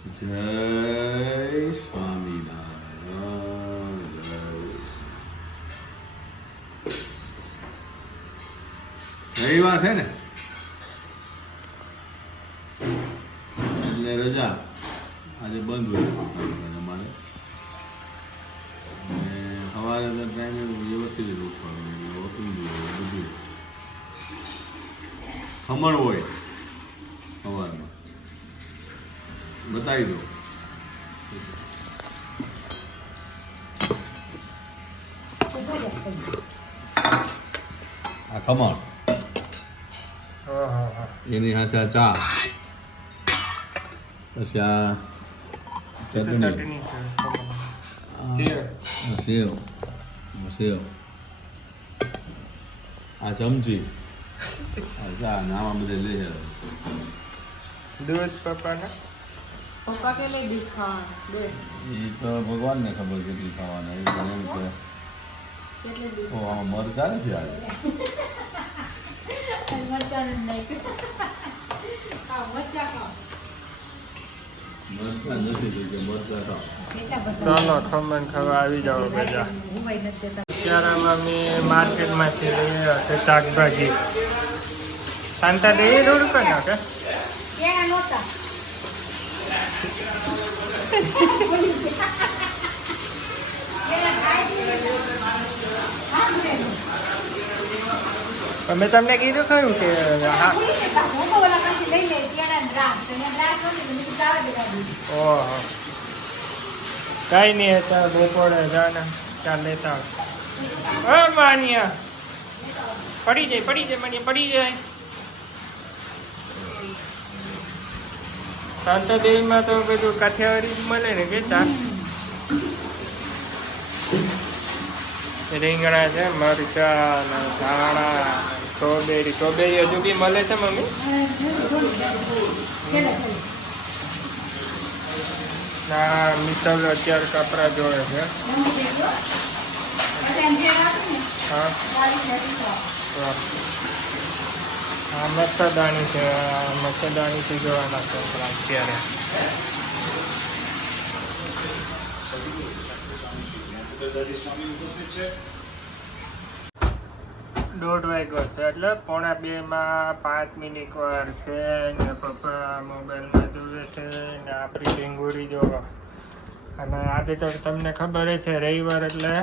જય સ્વામિનારાયણ. રવિવાર છે ને? એટલે રજા આજે બંધ હોય અમારે. સવારે તો ટાઈમે વ્યવસ્થિત જ ઉઠવાનું એટલે વોકિંગ હોય, બધું ખમણ હોય સવારમાં બતાવી દો આ ખમણ એની સાથે આ ચા પછી આ ચટણી આ સેવ આ સેવ આ ચમચી આ ચા ને આમાં બધે લે છે દૂધ પપ્પાના પપ્પા કે લઈ ડીશ ખાવાનું? બે. એ તો ભગવાનને ખબર કેટલી ખાવાના. એ મને એમ કે કેટલી ડીશ ઓ આમાં મરચા નથી મરચાં નથી ચાલો ખમણ ખાવા આવી જાઓ બધા ઉભાઈ નથી અત્યારે માર્કેટમાંથી લઈ આવ્યા છે શાકભાજી. શાંતા દેવી રોડ પર કે? અમે તમને કીધું ખરું કે, હા. મેં. ઓહો. કઈ નહીં, અત્યારે બપોરે જાને ત્યાં લેતા માનિયા. પડી જાય પડી જાય, માનિયા, પડી જાય. શાંતાદેવીમાં તો બધું કાઠિયાવાડી મળે ને કે ચા રીંગણા છે, મરચા ધાણા, સ્ટ્રોબેરી. સ્ટ્રોબેરી હજુ બી મળે છે, મમ્મી. ના મિસલ અત્યારે કપડા જોવે છે. હા. જતી મચ્છરદાણી છે મચ્છરદાણી થી જોવાના કપડા અત્યારે. દોઢ વાગ્યો છે એટલે પોણા બે માં પાંચ મિનિટ વાર છે ને પપ્પા મોબાઈલમાં જોવે છે ને આપણી ઢીંગુરી જોવો. અને આજે તો તમને ખબર છે, રવિવાર એટલે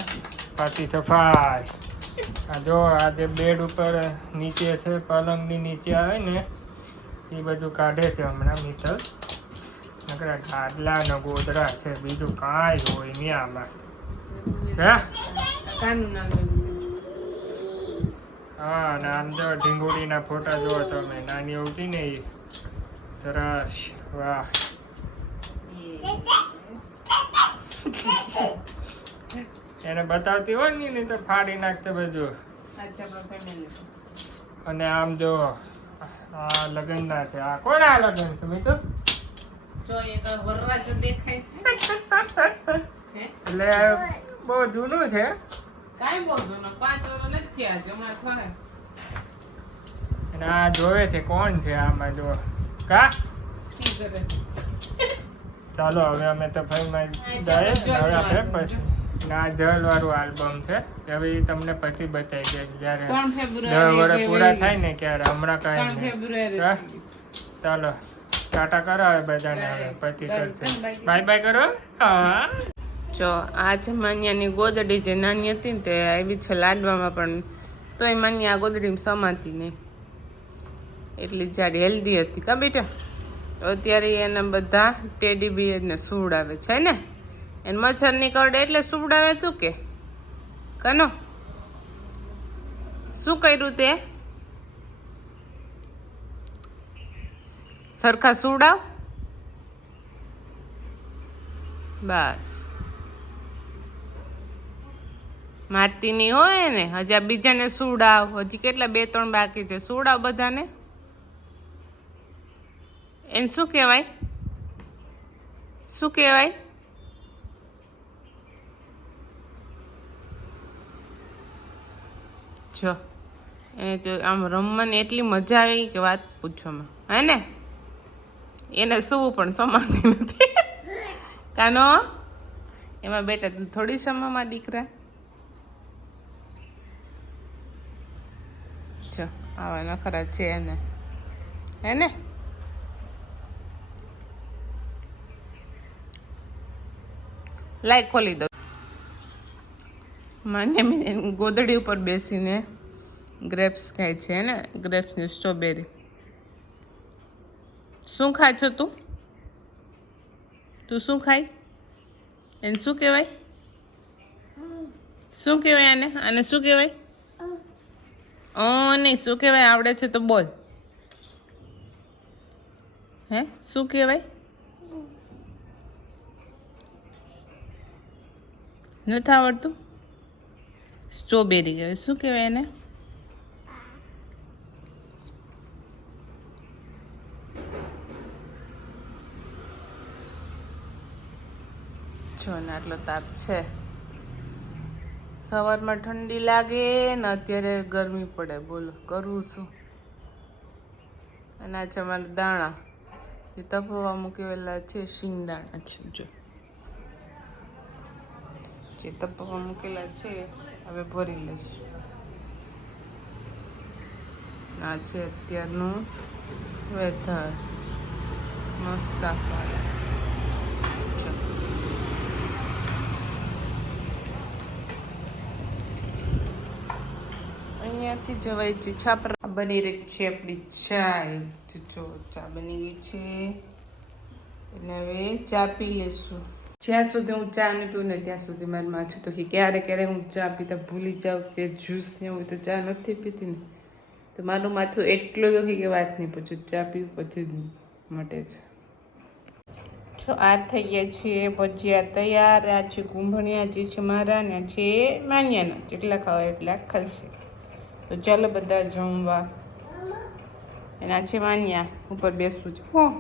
પાછી સફાઈ. આ જો આજે બેડ ઉપર નીચે છે પલંગની નીચે આવે ને એ બધું કાઢે છે હમણાં મિત્તલ. નકરા ગાદલા ને ગોદરા છે બીજું કાંઈ હોય નહીં આમાં. હે? હા અને આમ જો ઢીંગોળીના ફોટા જુઓ તમે નાની આવતી ને એ સરસ વાહ. એને બતાવતી હોય ને નહીં તો ફાડી નાખતો બધું અને આમ જો આ લગ્નના છે. આ કોના લગ્ન છે મિત્ર? એટલે બહુ જૂનું છે. અને આ જોવે છે કોણ છે આમાં જો કા? ચાલો હવે અમે તો ફરીમાં જાય. ને હવે આપણે પછી. ના જળ વાળું આલ્બમ છે. હવે એ તમને પછી બતાવી દે જયારે દસ વર્ષ પૂરા થાય ને ક્યારે હમણાં કઈ ચાલો ટાટા કરો હવે બધાને હવે પછી કરશે. બાય. બાય કરો. હા. જો આ છે માન્યાની ગોદડી જે નાની હતી ને તે આવી છે લાડવામાં પણ તોય માન્યા આ ગોદડી સમાતી નહીં. એટલી જાડી હેલ્ધી હતી. કા બેટા? અત્યારે એના બધા ટેડી બિયરને આવે છે ને? એને મચ્છર નીકળે એટલે સુવડાવે તું કે? કનો? શું કર્યું તે? સરખા સુવડાવ? બસ. મારતી નહીં હોય ને હજી બીજાને સુવડાવ. હજી કેટલા, બે, ત્રણ બાકી છે. સુવડાવ બધાને. એને શું કહેવાય? શું કહેવાય? જો એ જો આમ રમવાની એટલી મજા આવી કે વાત પૂછોમાં હે ને? એને સૂવું પણ સમાતી નથી. કાનો? એમાં બેટા થોડી સમામાં દીકરા? જો આવા નખરા છે એને. હે ને? લાઈક ખોલી દો. મને ગોદડી ઉપર બેસીને ગ્રેપ્સ ખાય છે ને? ગ્રેપ્સની સ્ટ્રોબેરી શું ખાય છો તું? તું શું ખાય? એને શું કહેવાય? શું કહેવાય આને? આને શું કહેવાય? નહીં શું કહેવાય? આવડે છે તો બોલ. હે? શું કહેવાય? નથી આવડતું? સ્ટ્રોબેરી કહેવાય. શું કહેવાય એને? જો ને આટલો તાપ છે. સવારમાં ઠંડી લાગે ને અત્યારે ગરમી પડે. બોલો કરવું શું? અને આ છે અમારા દાણા. જે તપવા મૂકેલા છે શિંગદાણા. છે જો. જે તપવા મૂકેલા છે. હવે ભરી લઈશું. આ છે અત્યારનું વેધર મસ્ત આખા અહીંયાથી જવાય છે. છાપરા બની રહી છે આપણી ચાય. જો ચા બની ગઈ છે. એટલે હવે ચા પી લેશું જ્યાં સુધી હું ચા નહીં પીવું ને ત્યાં સુધી મારું માથું તો કે ક્યારે ક્યારે હું ચા પીતા ભૂલી જાઉં કે જ્યુસ ને હોય તો ચા નથી પીતી ને. તો મારું માથું એટલું દુખી કે વાત નહીં પૂછું, ચા પીવું પછી જ મટે છે. જો આ થઈ ગયા છે ભજીયા તૈયાર, આ છે કુંભણિયા જે છે મારા ને છે માન્યાના જેટલા ખાવા એટલા ખલશે તો ચાલો બધા જમવા. એના છે માન્યા ઉપર બેસવું છે. હો,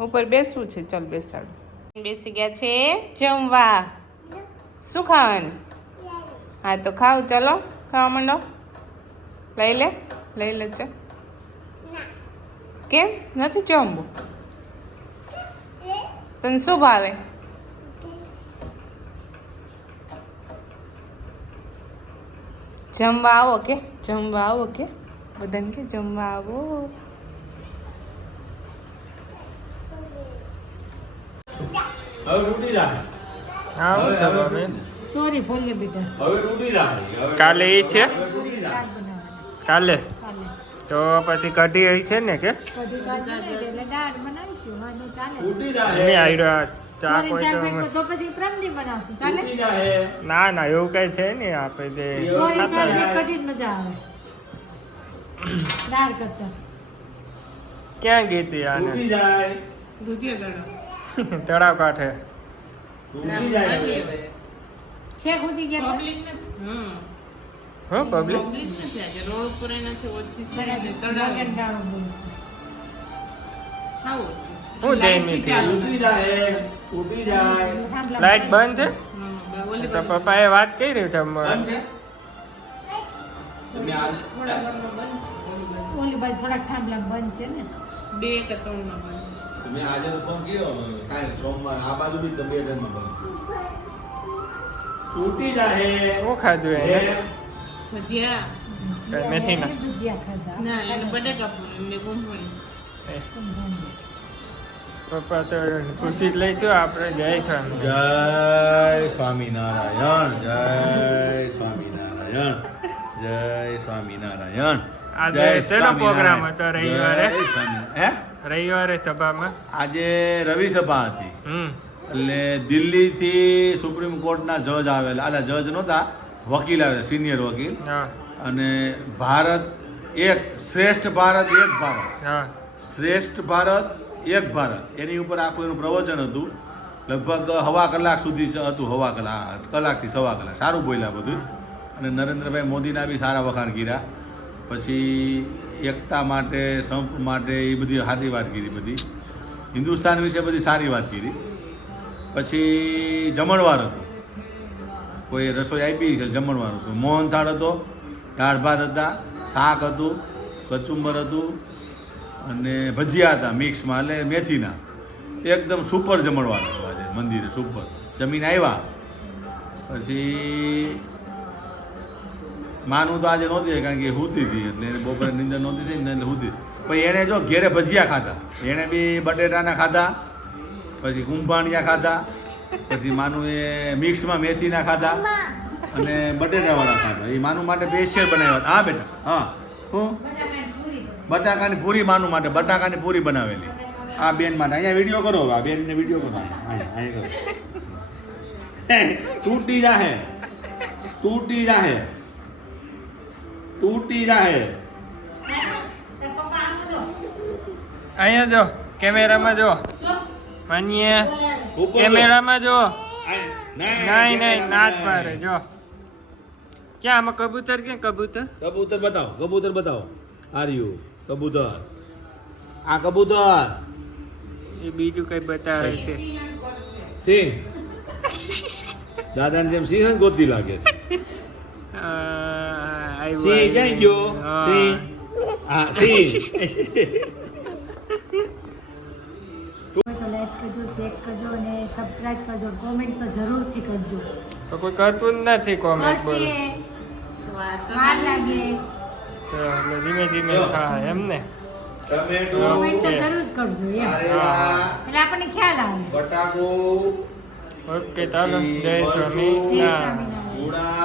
ઉપર બેસવું છે, ચાલ બેસાડું. બેસી ગયા છે જમવા. શું ખાવાનું? હા, તો ખાવ ચલો. ખાવા માંડો. લઈ લે લઈ લે, ચાલ. કેમ? નથી જમવું? તને શું ભાવે? જમવા આવો કે? જમવા આવો કે? બધાને કે જમવા આવો. હવે સોરી બેટા. હવે કાલે એ છે? કાલે? કાલે. તો પછી કઢી આવી છે ને કે? ના ના એવું કઈ છે ને આપણે જે સોરી ખાતા ચાલ હોય. કઢી જ મજા આવે. દાળ કરતા. ક્યાં ગીતી આને? તળાવ કાંઠે. છે ખુદી ગયા તા? હા પબ્લિક રોડ ઉપર એનાથી ઓછી છે. બાગેટ દાળો બોલશું. સાવ ઓછી હું જઈ મીઠી તૂટી જાય તૂટી જાય લાઈટ બંધ છે? ઓલી તો પપ્પાએ વાત કરી છે બંધ છે? તમે આજ થોડા બંધ ઓલી બાજુ થોડાક થાંભલા બંધ છે ને? બે કે ત્રણ બંધ તમે આજે તો ફોન કર્યો કાંઈ સોમવાર આ બાજુ બી તબિયત એમાં બંધ તૂટી જાહે. ઓ ખાધું હે? ભજીયા. મેથી ના? ભજીયા ખાધા. ના એને બટેકા પૂરી એમને કુંભળી પપ્પા તો ખુશી લઈશું આપણે જઈશું જય સ્વામિનારાયણ જય સ્વામિનારાયણ જય સ્વામિનારાયણ. આજે તેનો પ્રોગ્રામ હતો રવિવારે? હે? રવિવારે સભામાં. આજે રવિ સભા હતી. એટલે દિલ્હીથી સુપ્રીમ કોર્ટના જજ આવેલા. આલા જજ નહોતા વકીલ આવેલા સિનિયર વકીલ. અને ભારત એક શ્રેષ્ઠ ભારત એક ભારત. હા. શ્રેષ્ઠ ભારત એક ભારત. એની ઉપર આખું એનું પ્રવચન હતું. લગભગ હવા કલાક સુધી હતું હવા કલાક કલાકથી સવા કલાક. સારું બોલ્યા બધું. અને નરેન્દ્રભાઈ મોદીના બી સારા વખાણ કર્યા. પછી એકતા માટે, સંપ માટે એ બધી સારી વાત કરી બધી. હિન્દુસ્તાન વિશે બધી સારી વાત કરી પછી જમણવાર હતું. કોઈ રસોઈ આપી છે, જમણવાર હતું. મોહનથાળ હતો, દાળ ભાત હતા, શાક હતું, કચુંબર હતું, અને ભજીયા હતા મિક્સમાં, એટલે મેથીના. એકદમ સુપર જમણવાર હતું આજે, મંદિરે સુપર. જમીન આવ્યા પછી માનું તો આજે નહોતી થઈ કારણ કે હુતી હતી એટલે એને બપોરે નિંદર નહોતી થઈ ને એટલે હુતી. પણ એણે જો ઘેરે ભજીયા ખાધા. એણે બી બટેટાના ખાધા, પછી કુંભાણિયા ખાધા, પછી માનું એ મિક્સમાં મેથીના ખાધા અને બટેટાવાળા ખાધા. એ માનું માટે સ્પેશિયલ બનાવ્યા. હા બેટા, હા. હું? બટાકાની પૂરી માનું માટે, બટાકાની પૂરી બનાવેલી. આ બેન માટે. અહીંયા વીડિયો કરો આ બેનને વીડિયો કરો. અહીંયા કરો. તૂટી જાહે. તૂટી જાહે. તૂટી જાહે. અહીંયા જો કેમેરામાં જો. માનીએ કેમેરામાં જો. નહીં નહીં નાચ મારે જો. ક્યાં આમાં કબૂતર ક્યાં કબૂતર? કબૂતર બતાવો કબૂતર બતાવો. આર યુ કબૂતર. આ કબૂતર. એ બીજું કઈ બતાવે છે. સિંહ. દાદાને જેમ સિંહ ગોતી લાગે છે. સિંહ ક્યાં ગયો. સિંહ હા તો લાઈક કરજો શેર કરજો અને સબસ્ક્રાઇબ કરજો. કોમેન્ટ તો જરૂરથી કરજો. તો કોઈ કરતું જ નથી કોમેન્ટ પર. વાર લાગે. તો ધીમે ધીમે થાય એમ ને? ટમેટો કોમેન્ટ તો ઓકે. જરૂર જ કરજો એમ. એટલે આપણને ખ્યાલ આવે. બટાકો. ઓકે ચાલો. જય સ્વામી જય મૂળા